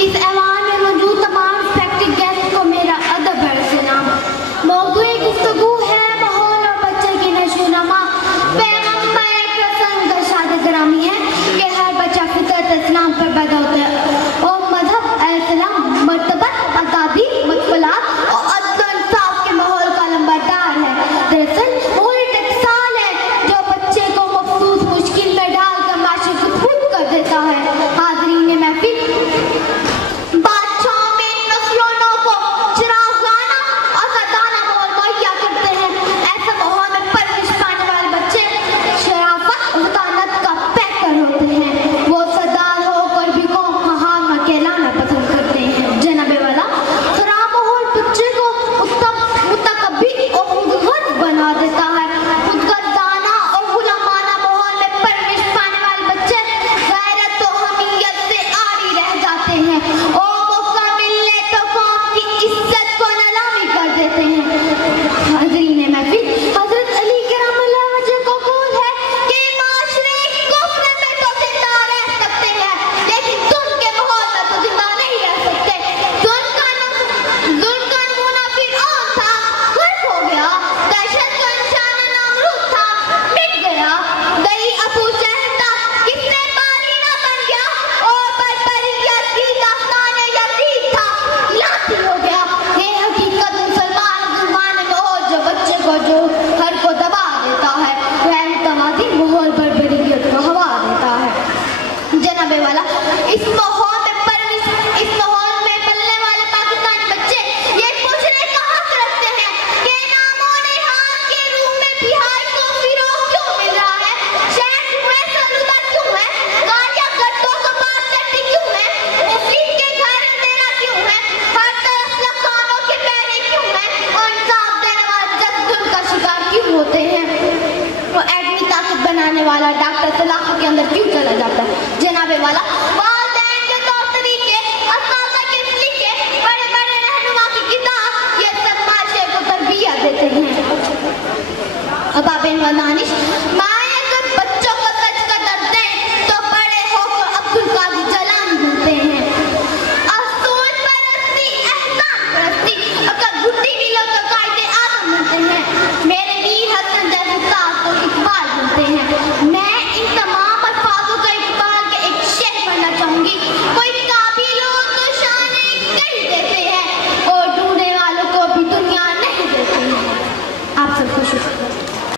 इस ऐवान में मौजूद तमाम रिस्पेक्टेड गेस्ट को मेरा अदब है सलाम। मौज़ूए गुफ्तगू है माहौल और बच्चे की नशोनुमा। पैगंबर रसूल का शाद ग्रामी है कि हर बच्चा फितरत इस्लाम पर पैदा होता है और मजहब इस्लाम मर्तबत आज़ादी मकबूलात और अदल और इंसाफ के माहौल का लंबरदार है। दरअसल मोहल्ले एक साल है जो बच्चे को मखसूस मुश्किल में डालकर माशरे को खुद कर देता है। हाज़रीन महफिल, वाला डॉक्टर सलाखत के अंदर क्यों चला जाता है? जनाबे वाला